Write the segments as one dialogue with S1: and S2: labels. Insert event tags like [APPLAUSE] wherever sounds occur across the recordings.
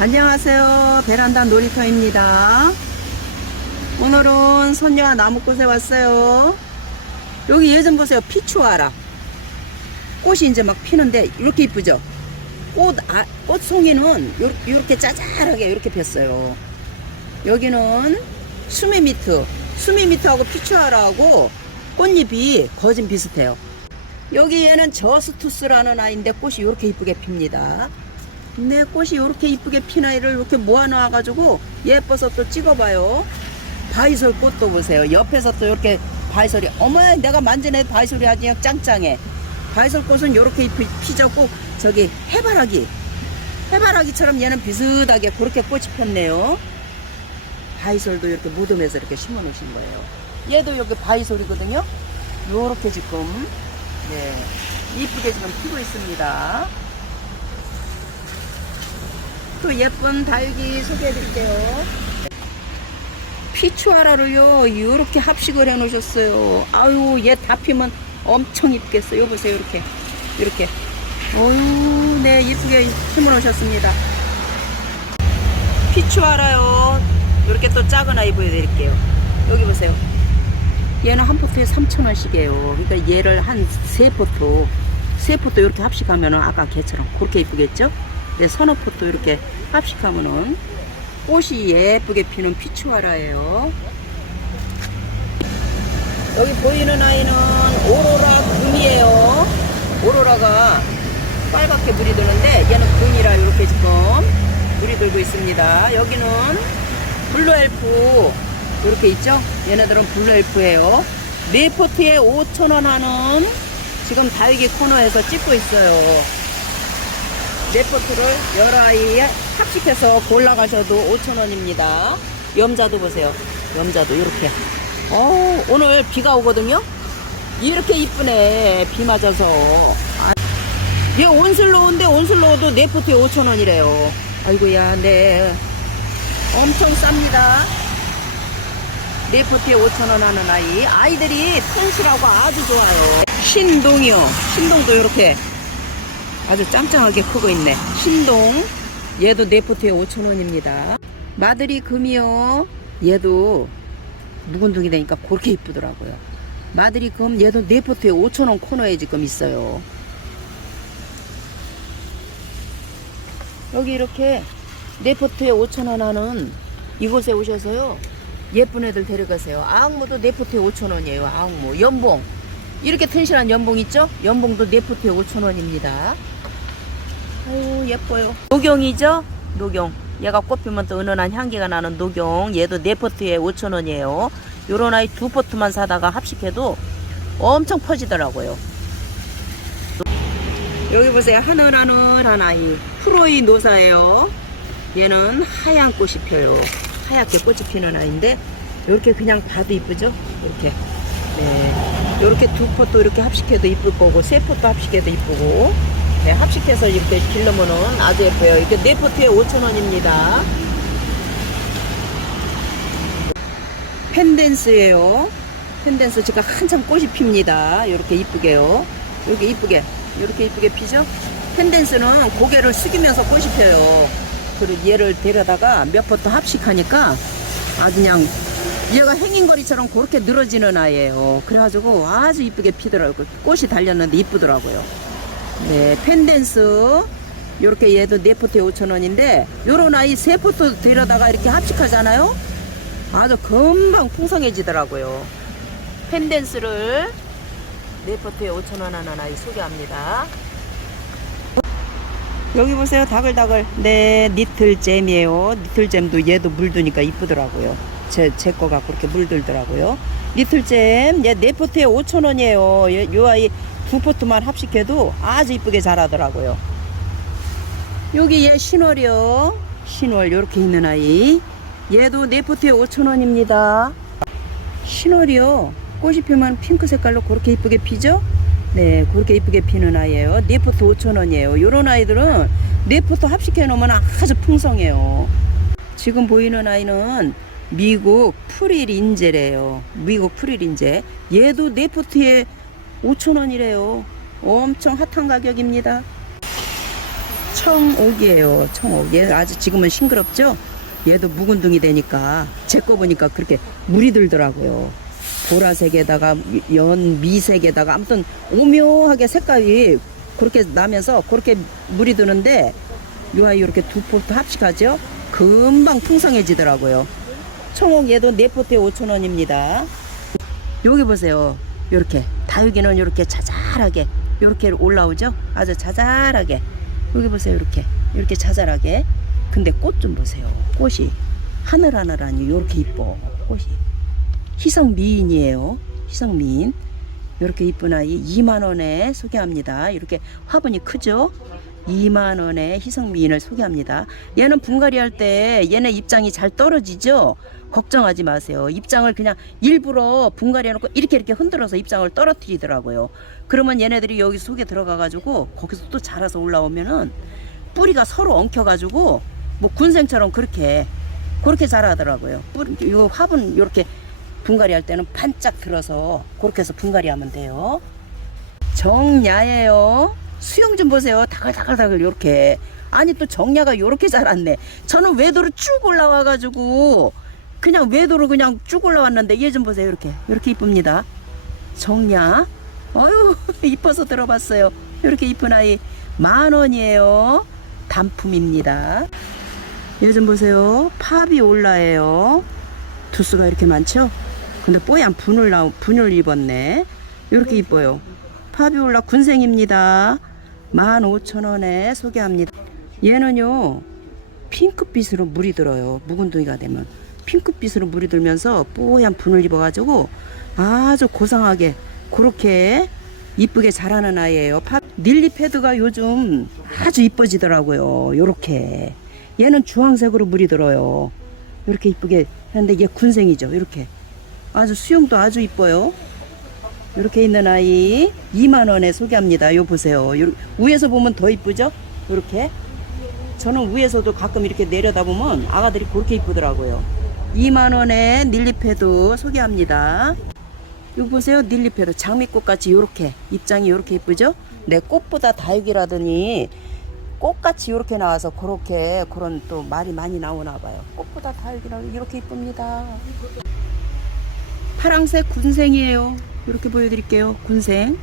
S1: 안녕하세요. 베란다 놀이터입니다. 오늘은 선녀와 나무꽃에 왔어요. 여기 예전 보세요. 피추아라. 꽃이 이제 막 피는데 이렇게 이쁘죠? 꽃, 아, 꽃송이는 요- 이렇게 짜잘하게 이렇게 폈어요. 여기는 수미미트. 수미미트하고 피추아라하고 꽃잎이 거진 비슷해요. 여기 얘는 저스투스라는 아이인데 꽃이 이렇게 이쁘게 핍니다. 내 꽃이 이렇게 이쁘게 핀 아이를 이렇게 모아놓아가지고 예뻐서 또 찍어봐요. 바이솔 꽃도 보세요. 옆에서 또 이렇게 바이솔이 어머 내가 만지네 바이솔이 아주 그냥 짱짱해. 바이솔 꽃은 이렇게 피졌고 저기 해바라기 해바라기처럼 얘는 비슷하게 그렇게 꽃이 폈네요. 바이솔도 이렇게 무덤에서 이렇게 심어 놓으신 거예요. 얘도 여기 바이솔이거든요. 요렇게 지금 네 이쁘게 지금 피고 있습니다. 또 예쁜 다육이 소개해 드릴게요. 피추아라를요, 이렇게 합식을 해 놓으셨어요. 아유, 얘 다 피면 엄청 이쁘겠어요. 보세요, 이렇게. 이렇게. 어유 네, 이쁘게 심어 놓으셨습니다. 피추아라요. 이렇게 또 작은 아이 보여드릴게요. 여기 보세요. 얘는 한 포트에 3,000원씩이에요. 그러니까 얘를 한 세 포트, 세 포트 이렇게 합식하면은 아까 걔처럼 그렇게 이쁘겠죠? 네, 서너 포트 이렇게 합식하면은 꽃이 예쁘게 피는 피추아라예요. 여기 보이는 아이는 오로라 금이에요. 오로라가 빨갛게 물이 드는데 얘는 금이라 이렇게 지금 물이 들고 있습니다. 여기는 블루엘프 이렇게 있죠? 얘네들은 블루엘프예요. 네 포트에 5,000원 하는 지금 다육이 코너에서 찍고 있어요. 네 포트를 여러 아이 합식해서 골라가셔도 5,000원입니다. 염자도 보세요. 염자도 이렇게. 어, 오늘 비가 오거든요? 이렇게 이쁘네. 비 맞아서. 아, 얘 온슬로우인데 온슬로우도 네 포트에 5,000원이래요. 아이고야, 네. 엄청 쌉니다. 네 포트에 5,000원 하는 아이. 아이들이 튼실하고 아주 좋아요. 신동이요. 신동도 이렇게 아주 짱짱하게 크고 있네. 신동. 얘도 네 포트에 5,000원입니다. 마들이 금이요. 얘도 묵은둥이 되니까 그렇게 이쁘더라고요. 마들이 금 얘도 네 포트에 5,000원 코너에 지금 있어요. 여기 이렇게 네 포트에 5,000원 하는 이곳에 오셔서요. 예쁜 애들 데려가세요. 아흥무도 네 포트에 5,000원이에요. 아흥무. 연봉. 이렇게 튼실한 연봉 있죠? 연봉도 네 포트에 5,000원입니다. 아유, 예뻐요. 녹용이죠? 녹용. 얘가 꽃피면 또 은은한 향기가 나는 녹용. 얘도 네 포트에 5,000원이에요. 요런 아이 두 포트만 사다가 합식해도 엄청 퍼지더라고요. 여기 보세요. 하늘하늘한 아이. 프로이 노사예요. 얘는 하얀 꽃이 펴요. 하얗게 꽃이 피는 아이인데 이렇게 그냥 봐도 이쁘죠? 이렇게. 네. 이렇게 두 포트 이렇게 합식해도 이쁠 거고 세 포트 합식해도 이쁘고 네, 합식해서 이렇게 길러면은 아주 예뻐요. 이렇게 네 포트에 5,000원입니다. 펜댄스예요. 펜댄스 지금 한참 꽃이 핍니다. 이렇게 이쁘게요. 이렇게 이쁘게 이렇게 이쁘게 피죠. 펜댄스는 고개를 숙이면서 꽃이 펴요. 그리고 얘를 데려다가 몇 포트 합식하니까 아주 그냥 얘가 행인거리처럼 그렇게 늘어지는 아이예요. 그래가지고 아주 이쁘게 피더라고요. 꽃이 달렸는데 이쁘더라고요. 네, 펜댄스. 요렇게 얘도 네 포트에 5,000원인데, 요런 아이 세 포트 들여다가 이렇게 합식하잖아요? 아주 금방 풍성해지더라고요. 펜댄스를 네 포트에 5,000원 하는 아이 소개합니다. 여기 보세요. 다글다글. 네, 니틀잼이에요. 니틀잼도 얘도 물드니까 이쁘더라고요. 제, 제 거가 그렇게 물들더라고요. 니틀잼, 얘 네 포트에 5,000원이에요. 요 아이 두 포트만 합식해도 아주 이쁘게 자라더라고요. 여기 얘 신월이요. 신월, 요렇게 있는 아이. 얘도 네 포트에 5,000원입니다. 신월이요. 꽃이 피면 핑크 색깔로 그렇게 이쁘게 피죠? 네, 그렇게 이쁘게 피는 아이예요. 네 포트 5,000원이에요. 요런 아이들은 네 포트 합식해 놓으면 아주 풍성해요. 지금 보이는 아이는 미국 프리린제래요. 미국 프리린제. 얘도 네 포트에 5,000원이래요. 엄청 핫한 가격입니다. 청옥이에요. 청옥. 얘 아주 지금은 싱그럽죠? 얘도 묵은둥이 되니까 제 거 보니까 그렇게 물이 들더라고요. 보라색에다가 연 미색에다가 아무튼 오묘하게 색깔이 그렇게 나면서 그렇게 물이 드는데 요 아이 이렇게 두 포트 합식하죠? 금방 풍성해지더라고요. 청옥 얘도 네 포트에 5,000원입니다. 여기 보세요. 요렇게 다육이는 요렇게 자잘하게 요렇게 올라오죠? 아주 자잘하게 여기 보세요. 이렇게 이렇게 자잘하게 근데 꽃 좀 보세요. 꽃이 하늘하늘하니 요렇게 이뻐 꽃이 희성 미인이에요. 희성 미인 이렇게 이쁜 아이 2만 원에 소개합니다. 이렇게 화분이 크죠? 2만 원에 희성 미인을 소개합니다. 얘는 분갈이 할 때 얘네 입장이 잘 떨어지죠? 걱정하지 마세요. 입장을 그냥 일부러 분갈이 해놓고 이렇게 이렇게 흔들어서 입장을 떨어뜨리더라고요. 그러면 얘네들이 여기 속에 들어가가지고 거기서 또 자라서 올라오면은 뿌리가 서로 엉켜가지고 뭐 군생처럼 그렇게 그렇게 자라더라고요. 뿌리, 이거 화분 이렇게 분갈이 할 때는 반짝 들어서 그렇게 해서 분갈이 하면 돼요. 정야예요. 수영 좀 보세요. 다글다글다글 요렇게. 아니 또 정야가 요렇게 자랐네. 저는 외도로 쭉 올라와가지고 그냥 외도로 그냥 쭉 올라왔는데 얘 좀 보세요. 이렇게 이렇게 이쁩니다. 정야. 어유 [LAUGHS] 이뻐서 들어봤어요. 이렇게 이쁜 아이 만 원이에요. 단품입니다. 얘 좀 보세요. 팝이 올라예요. 두수가 이렇게 많죠? 근데 뽀얀 분을 나 분을 입었네. 이렇게 이뻐요. 파비올라 군생입니다. 15,000원에 소개합니다. 얘는요. 핑크빛으로 물이 들어요. 묵은둥이가 되면 핑크빛으로 물이 들면서 뽀얀 분을 입어가지고 아주 고상하게 그렇게 이쁘게 자라는 아이예요. 파... 닐리 패드가 요즘 아주 이뻐지더라고요. 요렇게 얘는 주황색으로 물이 들어요. 이렇게 이쁘게 했는데 얘 군생이죠. 이렇게 아주 수영도 아주 이뻐요. 이렇게 있는 아이 2만 원에 소개합니다. 요 보세요. 요, 위에서 보면 더 이쁘죠? 이렇게 저는 위에서도 가끔 이렇게 내려다 보면 아가들이 그렇게 이쁘더라고요. 2만 원에 닐리패도 소개합니다. 이거 보세요. 닐리패도 장미꽃 같이 요렇게 입장이 요렇게 이쁘죠? 내 꽃보다 다육이라더니 꽃같이 이렇게 나와서 그렇게 그런 또 말이 많이 나오나 봐요. 꽃보다 다육이라 이렇게 이쁩니다. 파랑색 군생이에요. 이렇게 보여드릴게요. 군생.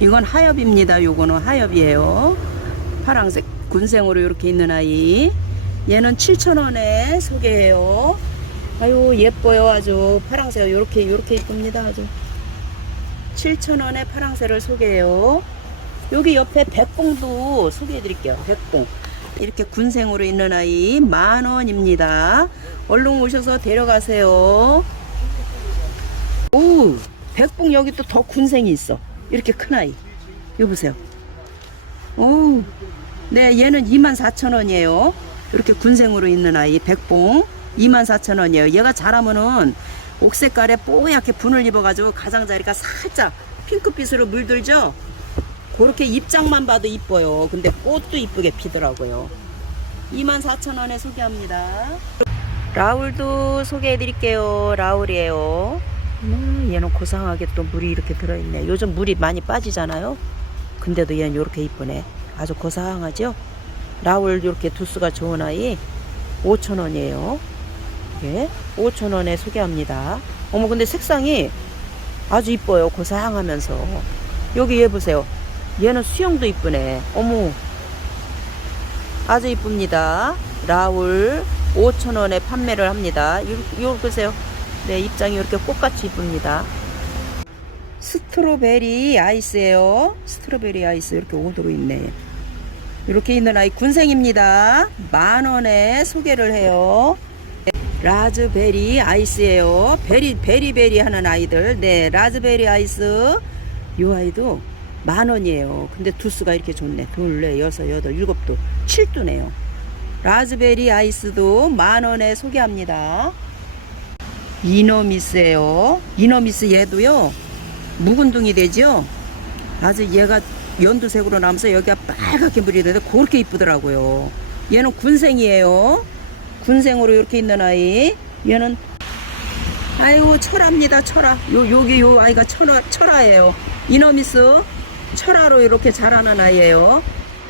S1: 이건 하엽입니다. 요거는 하엽이에요. 파랑색 군생으로 이렇게 있는 아이. 얘는 7,000원에 소개해요. 아유 예뻐요 아주 파랑색 이렇게 이렇게 이쁩니다 아주 7,000원에 파랑새를 소개해요. 여기 옆에 백봉도 소개해 드릴게요. 백봉. 이렇게 군생으로 있는 아이 만 원입니다. 얼른 오셔서 데려가세요. 오, 백봉 여기 또 더 군생이 있어. 이렇게 큰 아이. 이거 보세요. 오, 네, 얘는 24,000원이에요. 이렇게 군생으로 있는 아이 백봉 24,000원이에요. 얘가 자라면은 옥색깔에 뽀얗게 분을 입어가지고 가장자리가 살짝 핑크빛으로 물들죠? 그렇게 입장만 봐도 이뻐요. 근데 꽃도 이쁘게 피더라고요. 24,000원에 소개합니다. 라울도 소개해 드릴게요. 라울이에요. 음, 얘는 고상하게 또 물이 이렇게 들어있네. 요즘 물이 많이 빠지잖아요. 근데도 얘는 이렇게 이쁘네. 아주 고상하죠? 라울 이렇게 두수가 좋은 아이 5,000원이에요. 예, 5,000원에 소개합니다. 어머, 근데 색상이 아주 이뻐요. 고상하면서. 여기 얘 보세요. 얘는 수영도 이쁘네. 어머. 아주 이쁩니다. 라울 5,000원에 판매를 합니다. 이거 보세요. 네, 입장이 이렇게 꽃같이 이쁩니다. 스트로베리 아이스예요. 스트로베리 아이스 이렇게 오도로 있네. 이렇게 있는 아이 군생입니다. 만 원에 소개를 해요. 라즈베리 아이스예요. 베리 베리 베리 하는 아이들. 네, 라즈베리 아이스. 이 아이도 만 원이에요. 근데 두수가 이렇게 좋네. 둘, 넷, 여섯, 여덟, 일곱 도, 칠 도네요. 라즈베리 아이스도 만 원에 소개합니다. 이노미스예요. 이노미스 얘도요. 묵은둥이 되죠. 아주 얘가 연두색으로 나면서 여기가 빨갛게 물이 되는데 그렇게 이쁘더라고요. 얘는 군생이에요. 군생으로 이렇게 있는 아이. 얘는 아이고 철아입니다. 철아. 요 여기 요 아이가 철아 철아예요. 이노미스 철아로 이렇게 자라는 아이예요.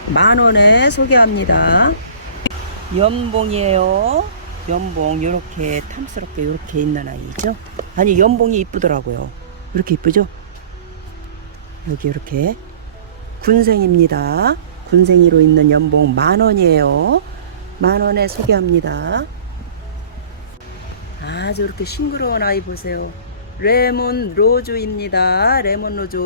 S1: 만 원에 소개합니다. 연봉이에요. 연봉 요렇게 탐스럽게 요렇게 있는 아이죠. 아니 연봉이 이쁘더라고요. 이렇게 이쁘죠? 여기 이렇게 군생입니다. 군생이로 있는 연봉 만 원이에요. 만 원에 소개합니다. 아주 이렇게 싱그러운 아이 보세요. 레몬 로즈입니다. 레몬 로즈.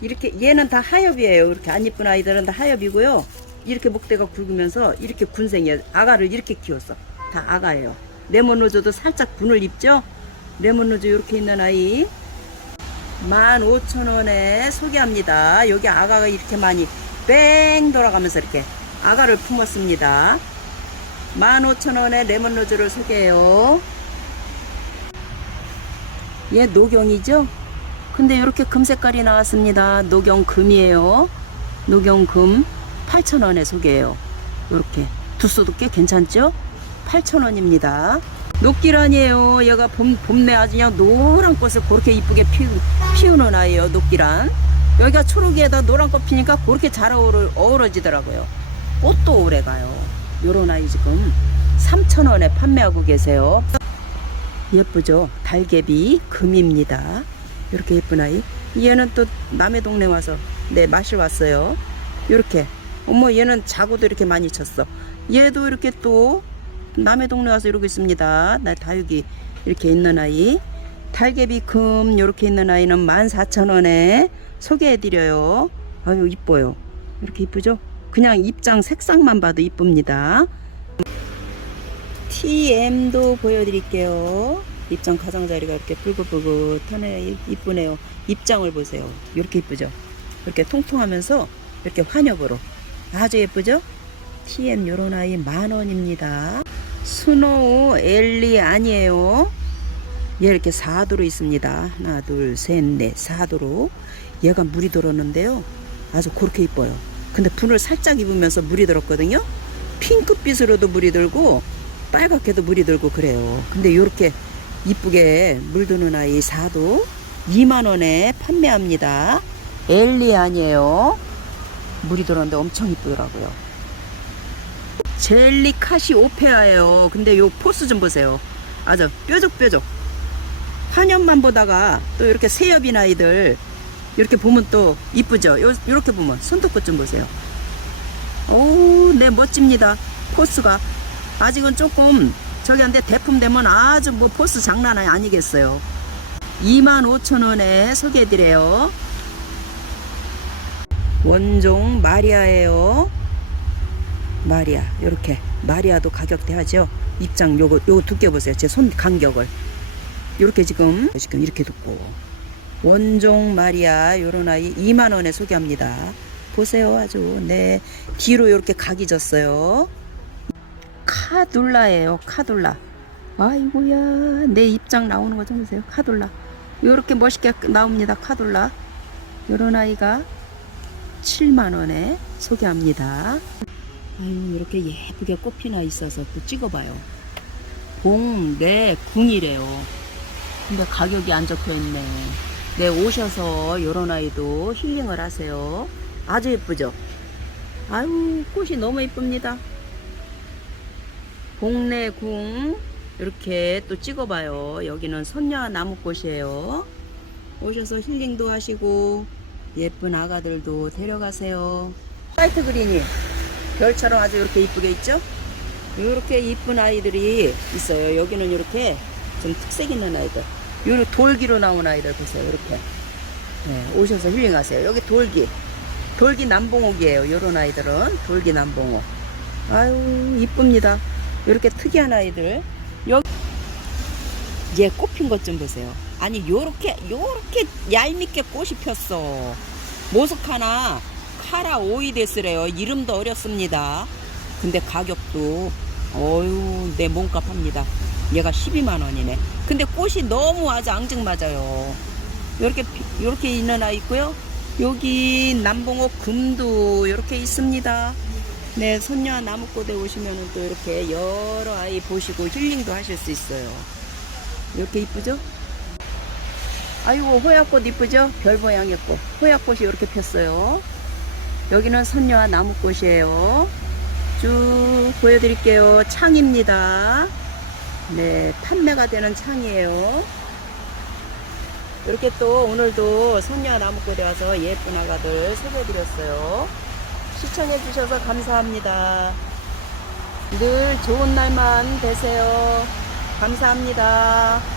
S1: 이렇게 얘는 다 하엽이에요. 이렇게 안 이쁜 아이들은 다 하엽이고요. 이렇게 목대가 굵으면서 이렇게 군생이에요. 아가를 이렇게 키웠어. 다 아가예요. 레몬 로즈도 살짝 분을 입죠. 레몬 로즈 이렇게 있는 아이 15,000원에 소개합니다. 여기 아가가 이렇게 많이 뺑 돌아가면서 이렇게 아가를 품었습니다. 15,000원에 레몬 로즈를 소개해요. 얘 노경이죠? 근데 이렇게 금 색깔이 나왔습니다. 노경 금이에요. 노경 금 8,000원에 소개해요. 이렇게 두쏘도 꽤 괜찮죠? 8,000원입니다. 녹기란이에요. 얘가 봄, 봄내 아주 그냥 노란 꽃을 그렇게 이쁘게 피, 피우는 아이예요. 녹기란. 여기가 초록이에다 노란 꽃 피니까 그렇게 잘 어우러, 어우러지더라고요. 꽃도 오래 가요. 요런 아이 지금 3,000원에 판매하고 계세요. 예쁘죠? 달개비 금입니다. 이렇게 예쁜 아이. 얘는 또 남의 동네 와서 네 마실 왔어요. 이렇게 어머 얘는 자고도 이렇게 많이 쳤어. 얘도 이렇게 또 남의 동네 와서 이러고 있습니다. 나 다육이 이렇게 있는 아이. 달개비 금 이렇게 있는 아이는 14,000원에 소개해드려요. 아유 이뻐요. 이렇게 이쁘죠? 그냥 입장 색상만 봐도 이쁩니다. TM도 보여드릴게요. 입장 가장자리가 이렇게 붉긋붉긋하네 이쁘네요. 입장을 보세요. 이렇게 이쁘죠? 이렇게 통통하면서 이렇게 환엽으로 아주 예쁘죠? TM 요런 아이 만 원입니다. 스노우 엘리 아니에요. 얘 이렇게 4도로 있습니다. 하나, 둘, 셋, 넷, 4도로. 얘가 물이 들었는데요. 아주 그렇게 이뻐요. 근데 분을 살짝 입으면서 물이 들었거든요. 핑크빛으로도 물이 들고 빨갛게도 물이 들고 그래요. 근데 이렇게 이쁘게 물드는 아이 4도 2만원에 판매합니다. 엘리 아니에요. 물이 들었는데 엄청 이쁘더라고요. 젤리 카시오페아예요. 근데 요 포스 좀 보세요. 아주 뾰족뾰족. 한엽만 보다가 또 이렇게 새엽인 아이들 이렇게 보면 또 이쁘죠. 요, 이렇게 보면 손톱끝 좀 보세요. 오, 네 멋집니다. 포스가 아직은 조금 저기한테 대품되면 아주 뭐 포스 장난 아니겠어요. 25,000원에 소개해드려요. 원종 마리아예요. 마리아 이렇게 마리아도 가격대 하죠. 입장 요거 요거 두께 보세요. 제 손 간격을 이렇게 지금 지금 이렇게 두고 원종 마리아 요런 아이 2만 원에 소개합니다. 보세요 아주 네 뒤로 이렇게 각이 졌어요. 카둘라예요 카둘라. 아이고야 내 입장 나오는 거 좀 보세요 카둘라. 요렇게 멋있게 나옵니다 카둘라. 요런 아이가 7만 원에 소개합니다. 아유 이렇게 예쁘게 꽃피나 있어서 또 찍어봐요. 봉, 네, 궁이래요. 근데 가격이 안 적혀 있네. 네, 오셔서 요런 아이도 힐링을 하세요. 아주 예쁘죠? 아유, 꽃이 너무 예쁩니다. 봉내궁 이렇게 또 찍어봐요. 여기는 선녀 나무꽃이에요. 오셔서 힐링도 하시고 예쁜 아가들도 데려가세요. 화이트 그린이 별처럼 아주 이렇게 이쁘게 있죠? 이렇게 이쁜 아이들이 있어요. 여기는 이렇게 좀 특색 있는 아이들. 요런 돌기로 나온 아이들 보세요. 이렇게. 네, 오셔서 힐링하세요. 여기 돌기. 돌기 남봉옥이에요. 요런 아이들은 돌기 남봉옥. 아유, 이쁩니다. 이렇게 특이한 아이들. 여기 얘 꽃핀 것 좀 보세요. 아니, 요렇게 요렇게 얄밉게 꽃이 폈어. 모습 하나 카라 오이데스래요. 이름도 어렵습니다. 근데 가격도 어유 내 몸값 합니다. 얘가 12만 원이네. 근데 꽃이 너무 아주 앙증맞아요. 요렇게 피- 요렇게 있는 아이 있고요. 여기 남봉옥 금도 이렇게 있습니다. 네, 손녀 나무꽃에 오시면은 또 이렇게 여러 아이 보시고 힐링도 하실 수 있어요. 이렇게 이쁘죠? 아이고 호야꽃 이쁘죠? 별 모양의 꽃. 호야꽃이 이렇게 폈어요. 여기는 선녀와 나무꽃이에요. 쭉 보여드릴게요. 창입니다. 네, 판매가 되는 창이에요. 이렇게 또 오늘도 선녀와 나무꽃에 와서 예쁜 아가들 소개해드렸어요. 시청해주셔서 감사합니다. 늘 좋은 날만 되세요. 감사합니다.